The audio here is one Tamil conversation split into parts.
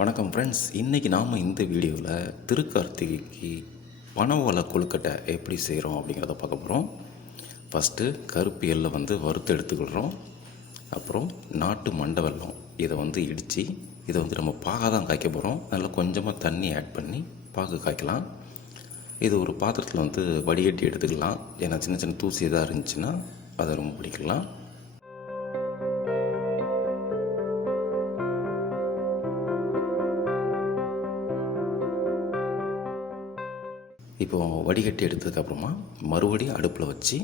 வணக்கம் ஃப்ரெண்ட்ஸ். இன்றைக்கி நாம் இந்த வீடியோவில் திருக்கார்த்திகைக்கு பனை ஓலை கொழுக்கட்டை எப்படி செய்கிறோம் அப்படிங்கிறத பார்க்க போகிறோம். ஃபஸ்ட்டு கருப்பு எள்ளை வறுத்து எடுத்துக்கிடுறோம். அப்புறம் நாட்டு மண்டை வெல்லம் இதை இடித்து இதை நம்ம பாக தான் காய்க்க போகிறோம். அதில் கொஞ்சமாக தண்ணி ஆட் பண்ணி பாகு காய்க்கலாம். இது ஒரு பாத்திரத்தில் வடிகட்டி எடுத்துக்கலாம். ஏன்னா சின்ன சின்ன தூசி எதாக இருந்துச்சுன்னா அதை ரொம்ப பிடிக்கலாம். இப்போது வடிகட்டி எடுத்ததுக்கப்புறமா மறுபடியும் அடுப்பில் வச்சு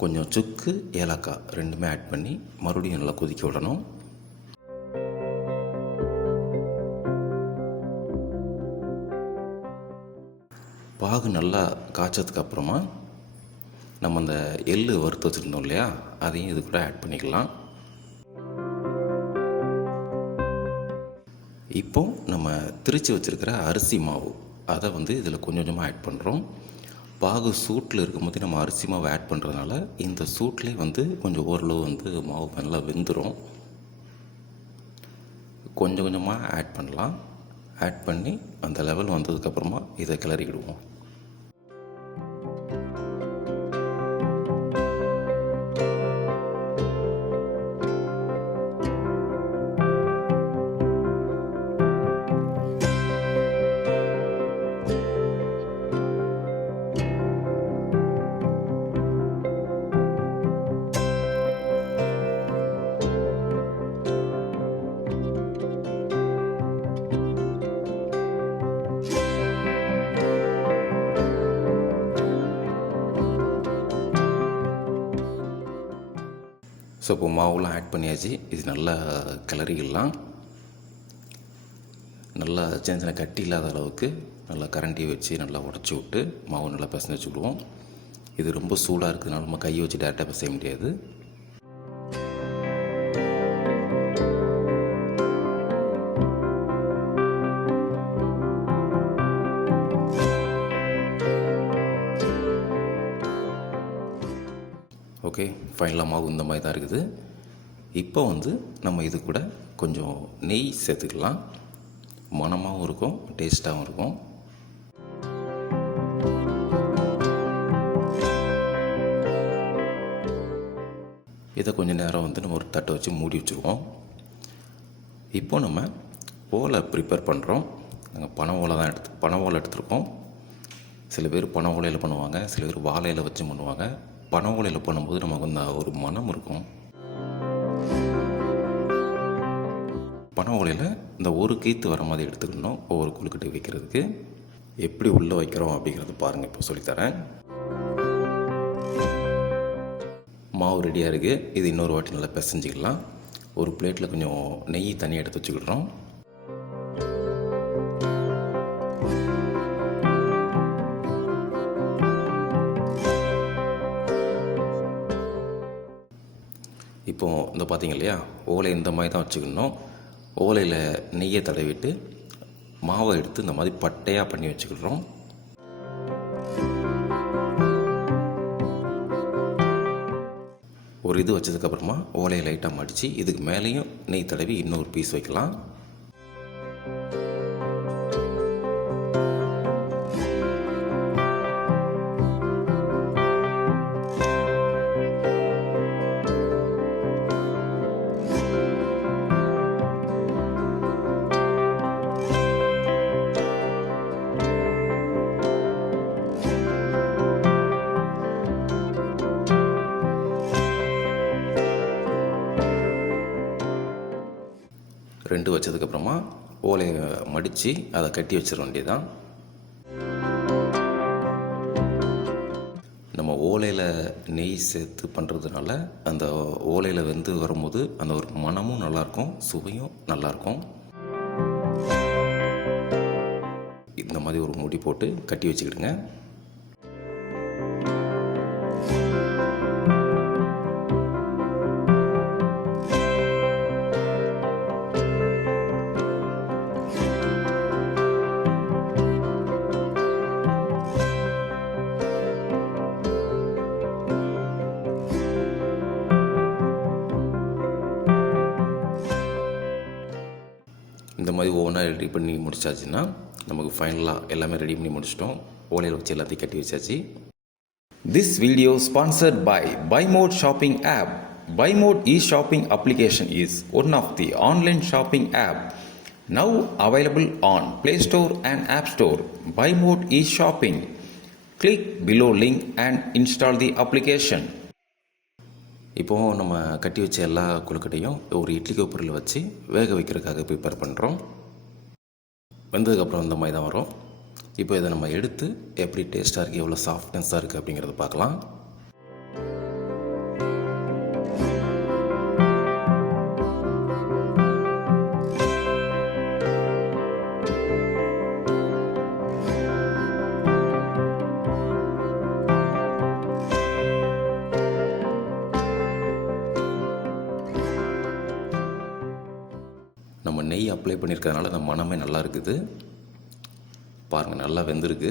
கொஞ்சம் சுக்கு ஏலக்காய் ரெண்டுமே ஆட் பண்ணி மறுபடியும் நல்லா கொதிக்க விடணும். பாகு நல்லா காய்ச்சதுக்கப்புறமா நம்ம அந்த எள்ளு வறுத்து வச்சுருந்தோம் இல்லையா, அதையும் இது கூட ஆட் பண்ணிக்கலாம். இப்போது நம்ம திரித்து வச்சுருக்கிற அரிசி மாவு அதை இதில் கொஞ்சம் கொஞ்சமாக ஆட் பண்ணுறோம். பாகு சூட்டில் இருக்கும்போது நம்ம அரிசி மாவு ஆட் பண்ணுறதுனால இந்த சூட்லேயே கொஞ்சம் ஓரளவு மாவு நல்லா வெந்துடும். கொஞ்சம் கொஞ்சமாக ஆட் பண்ணலாம். ஆட் பண்ணி அந்த லெவல் வந்ததுக்கப்புறமா இதை கிளறிக்கிடுவோம். ஸோ இப்போ மாவுலாம் ஆட் பண்ணியாச்சு. இது நல்லா கிளறிக்கலாம். நல்லா சின்ன சின்ன கட்டி இல்லாத அளவுக்கு நல்லா கரண்டியை வச்சு நல்லா உடச்சி விட்டு மாவு நல்லா பிசைஞ்சு வச்சுக்கிடுவோம். இது ரொம்ப சூடாக இருக்கிறதுனால நம்ம கையை வச்சு டேரெக்டாக பிசைய முடியாது. ஓகே, ஃபைனலாக மாவு இந்த மாதிரி தான் இருக்குது. இப்போ நம்ம இது கூட கொஞ்சம் நெய் சேர்த்துக்கலாம். மணமாகவும் இருக்கும், டேஸ்ட்டாகவும் இருக்கும். இதை கொஞ்சம் நேரம் நம்ம ஒரு தட்டை வச்சு மூடி வச்சுருவோம். இப்போ நம்ம ஓலை ப்ரிப்பேர் பண்ணுறோம். நாங்கள் பனை ஓலை தான் பனை ஓலை எடுத்துருக்கோம். சில பேர் பனை ஓலையில் பண்ணுவாங்க, சில பேர் வாழையில் வச்சு பண்ணுவாங்க. பனை ஓலையில் பண்ணும்போது நமக்கு ஒரு மனம் இருக்கும். பனை ஓலையில் இந்த ஒரு கீத்து வர மாதிரி எடுத்துக்கணும். ஒவ்வொரு கொழுக்கட்டை வைக்கிறதுக்கு எப்படி உள்ளே வைக்கிறோம் அப்படிங்கிறது பாருங்கள். இப்போ சொல்லித்தரேன். மாவு ரெடியாக இருக்குது. இது இன்னொரு வாட்டி நல்லா பிசைஞ்சிக்கலாம். ஒரு பிளேட்டில் கொஞ்சம் நெய் தனியாக எடுத்து வச்சுக்கிடுறோம். இப்போது இந்த பார்த்தீங்க இல்லையா, ஓலை இந்த மாதிரி தான் வச்சுக்கணும். ஓலையில் நெய்யை தடவிட்டு மாவை எடுத்து இந்த மாதிரி பட்டையாக பண்ணி வச்சுக்கிடுறோம். ஒரு இது வச்சதுக்கப்புறமா ஓலையை லைட்டாக மடித்து இதுக்கு மேலேயும் நெய் தடவி இன்னொரு பீஸ் வைக்கலாம். ரெண்டு வச்சதுக்கப்புறமா ஓலையை மடித்து அதை கட்டி வச்சிட வேண்டியதுதான். நம்ம ஓலையில் நெய் சேர்த்து பண்ணுறதுனால அந்த ஓலையில் வரும்போது அந்த ஒரு மணமும் நல்லாயிருக்கும், சுவையும் நல்லாயிருக்கும். இந்த மாதிரி ஒரு முடி போட்டு கட்டி வச்சுக்கிடுங்க. இந்த மாதிரி ஒவ்வொன்றா ரெடி பண்ணி முடிச்சாச்சுன்னா நமக்கு ஃபைனலாக எல்லாமே ரெடி பண்ணி முடிச்சிட்டோம். ஓலையில் வச்சு எல்லாத்தையும் கட்டி வச்சாச்சு. This video sponsored by BuyMode Shopping app. BuyMode e-shopping application is one of the online shopping app now available on Play Store and App Store. BuyMode e-shopping. Click below link and install the application. இப்போது நம்ம கட்டி வச்ச எல்லா கொழுக்கட்டையும் ஒரு இட்லி குக்கரில் வச்சு வேக வைக்கிறதுக்காக ப்ரிப்பேர் பண்ணுறோம். வெந்ததுக்கப்புறம் இந்த மாதிரி தான் வரும். இப்போ இதை நம்ம எடுத்து எப்படி டேஸ்ட்டாக இருக்குது, எவ்வளோ சாஃப்ட்னஸாக இருக்குது அப்படிங்கிறத பார்க்கலாம். நம்ம நெய் அப்ளை பண்ணியிருக்கிறதுனால அந்த மனமே நல்லா இருக்குது. பாருங்கள், நல்லா வெந்திருக்கு,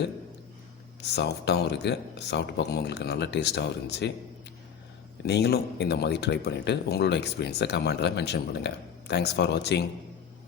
சாஃப்டாகவும் இருக்குது. சாப்பிட்டு பார்க்கும்போது உங்களுக்கு நல்ல டேஸ்ட்டாகவும் இருந்துச்சு. நீங்களும் இந்த மாதிரி ட்ரை பண்ணிவிட்டு உங்களோட எக்ஸ்பீரியன்ஸை கமெண்ட்டில் மென்ஷன் பண்ணுங்கள். தேங்க்ஸ் ஃபார் வாட்சிங்.